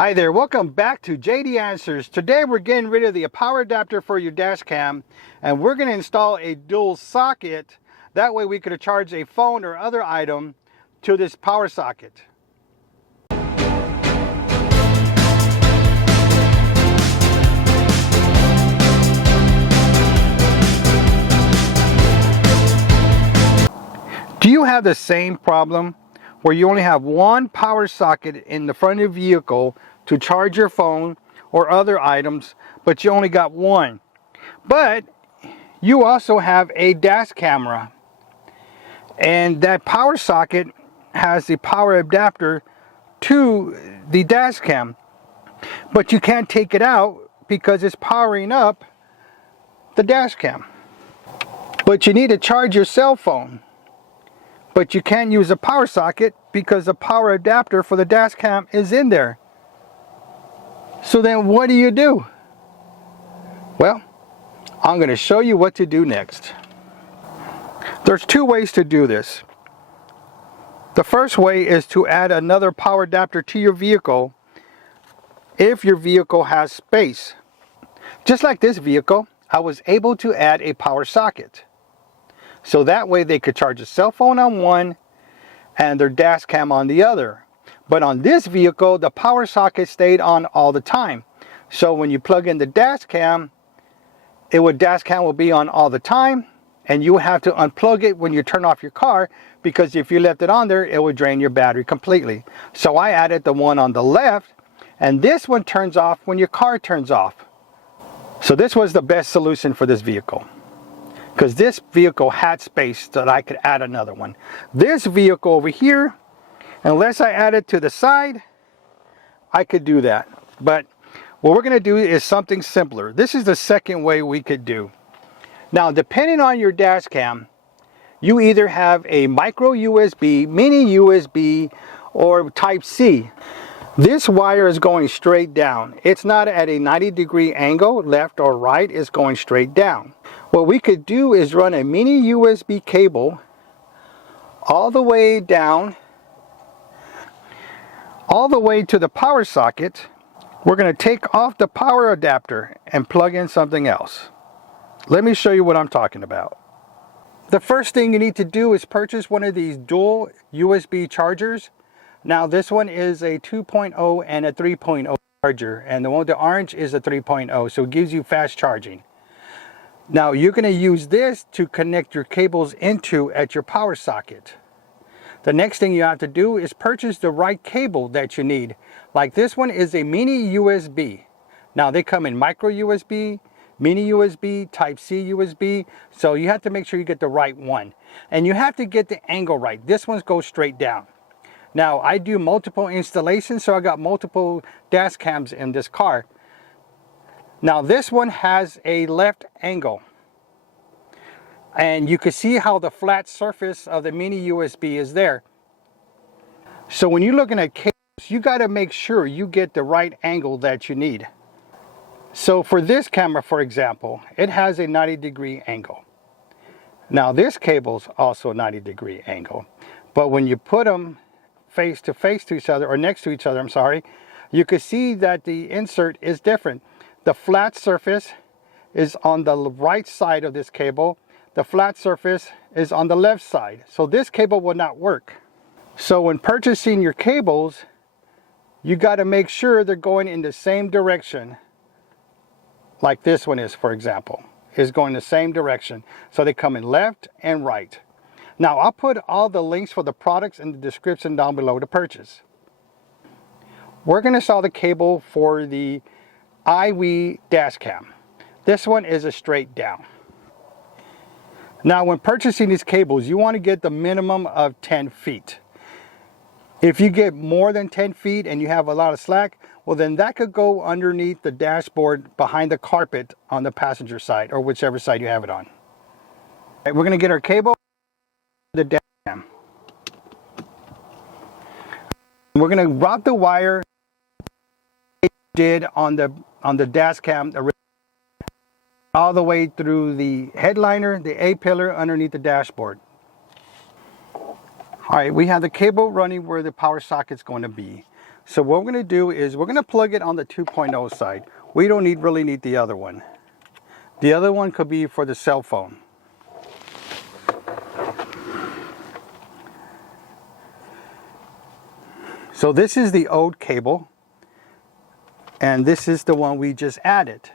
Hi there, welcome back to JD Answers. Today we're getting rid of the power adapter for your dash cam, and we're going to install a dual socket. That way we could charge a phone or other item to this power socket. Do you have the same problem where you only have one power socket in the front of your vehicle to charge your phone or other items, but you only got one? But you also have a dash camera, and that power socket has the power adapter to the dash cam, but you can't take it out because it's powering up the dash cam. But you need to charge your cell phone, but you can't use a power socket because the power adapter for the dash cam is in there. So then what do? Well, I'm going to show you what to do next. There's two ways to do this. The first way is to add another power adapter to your vehicle if your vehicle has space. Just like this vehicle, I was able to add a power socket. So that way they could charge a cell phone on one and their dash cam on the other. But on this vehicle, the power socket stayed on all the time. So when you plug in the dash cam will be on all the time, and you have to unplug it when you turn off your car, because if you left it on there, it would drain your battery completely. So I added the one on the left, and this one turns off when your car turns off. So this was the best solution for this vehicle, because this vehicle had space that I could add another one. This vehicle over here, unless I add it to the side, I could do that. But what we're going to do is something simpler. This is the second way we could do. Now, depending on your dash cam, you either have a micro USB, mini USB, or type C. This wire is going straight down. It's not at a 90-degree angle, left or right, it's going straight down. What we could do is run a mini USB cable all the way down, all the way to the power socket. We're going to take off the power adapter and plug in something else. Let me show you what I'm talking about. The first thing you need to do is purchase one of these dual USB chargers. Now this one is a 2.0 and a 3.0 charger, and the one with the orange is a 3.0, so it gives you fast charging. Now you're going to use this to connect your cables into at your power socket. The next thing you have to do is purchase the right cable that you need. Like this one is a mini USB. Now they come in micro USB, mini USB, type C USB. So you have to make sure you get the right one. And you have to get the angle right. This one goes straight down. Now I do multiple installations, so I got multiple dash cams in this car. Now this one has a left angle. And you can see how the flat surface of the mini USB is there. So when you're looking at cables, you got to make sure you get the right angle that you need. So for this camera, for example, it has a 90-degree angle. Now this cable's also a 90-degree angle. But when you put them face to face to each other, or next to each other, I'm sorry, you can see that the insert is different. The flat surface is on the right side of this cable. The flat surface is on the left side. So this cable will not work. So when purchasing your cables, you got to make sure they're going in the same direction. Like this one is, for example, is going the same direction. So they come in left and right. Now I'll put all the links for the products in the description down below to purchase. We're going to install the cable for the iWii dash cam. This one is a straight down. Now when purchasing these cables, you want to get the minimum of 10 feet. If you get more than 10 feet and you have a lot of slack, well then that could go underneath the dashboard behind the carpet on the passenger side, or whichever side you have it on. All right, we're going to get our cable the dash cam. We're going to route the wire did on the dash cam all the way through the headliner, the A-pillar underneath the dashboard. All right, we have the cable running where the power socket's going to be. So what we're going to do is we're going to plug it on the 2.0 side. We don't really need the other one. The other one could be for the cell phone. So this is the old cable, and this is the one we just added.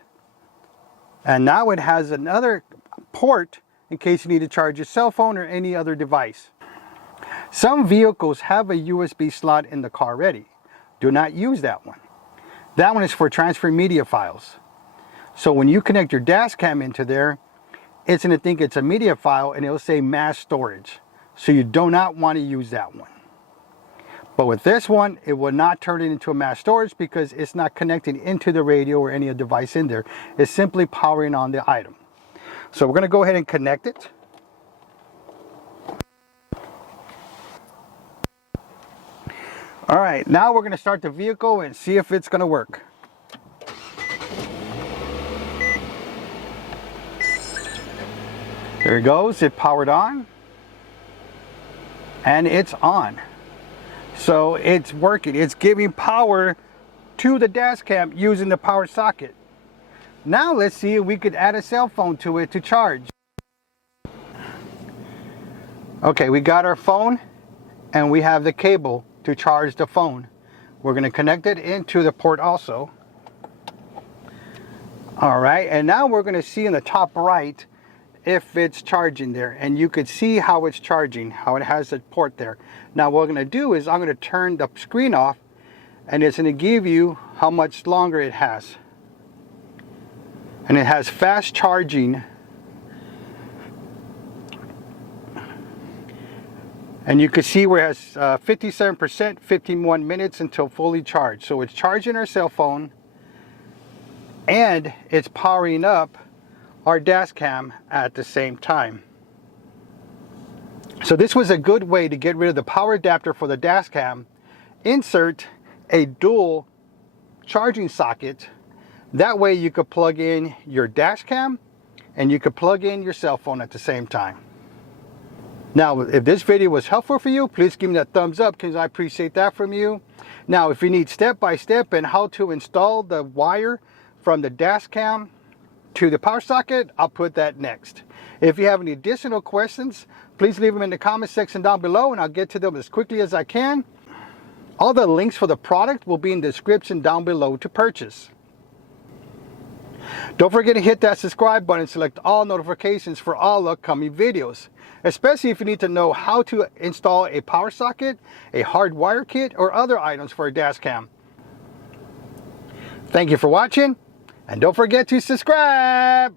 And now it has another port in case you need to charge your cell phone or any other device. Some vehicles have a USB slot in the car already. Do not use that one. That one is for transferring media files. So when you connect your dash cam into there, it's going to think it's a media file and it'll say mass storage. So you do not want to use that one. But with this one, it will not turn it into a mass storage because it's not connecting into the radio or any device in there. It's simply powering on the item. So we're going to go ahead and connect it. All right, now we're going to start the vehicle and see if it's going to work. There it goes, it powered on. And it's on. So it's working, it's giving power to the dash cam using the power socket. Now let's see if we could add a cell phone to it to charge. Okay, we got our phone and we have the cable to charge the phone. We're going to connect it into the port also. All right, and now we're going to see in the top right if it's charging there, and you could see how it's charging, how it has the port there. Now what we're going to do is I'm going to turn the screen off, and it's going to give you how much longer it has. And it has fast charging, and you can see where it has 57%, 51 minutes until fully charged. So it's charging our cell phone and it's powering up our dash cam at the same time. So this was a good way to get rid of the power adapter for the dash cam. Insert a dual charging socket. That way you could plug in your dash cam and you could plug in your cell phone at the same time. Now, if this video was helpful for you, please give me that thumbs up because I appreciate that from you. Now, if you need step-by-step and how to install the wire from the dash cam to the power socket, I'll put that next. If you have any additional questions, please leave them in the comment section down below and I'll get to them as quickly as I can. All the links for the product will be in the description down below to purchase. Don't forget to hit that subscribe button and select all notifications for all upcoming videos, especially if you need to know how to install a power socket, a hard wire kit, or other items for a dash cam. Thank you for watching, and don't forget to subscribe.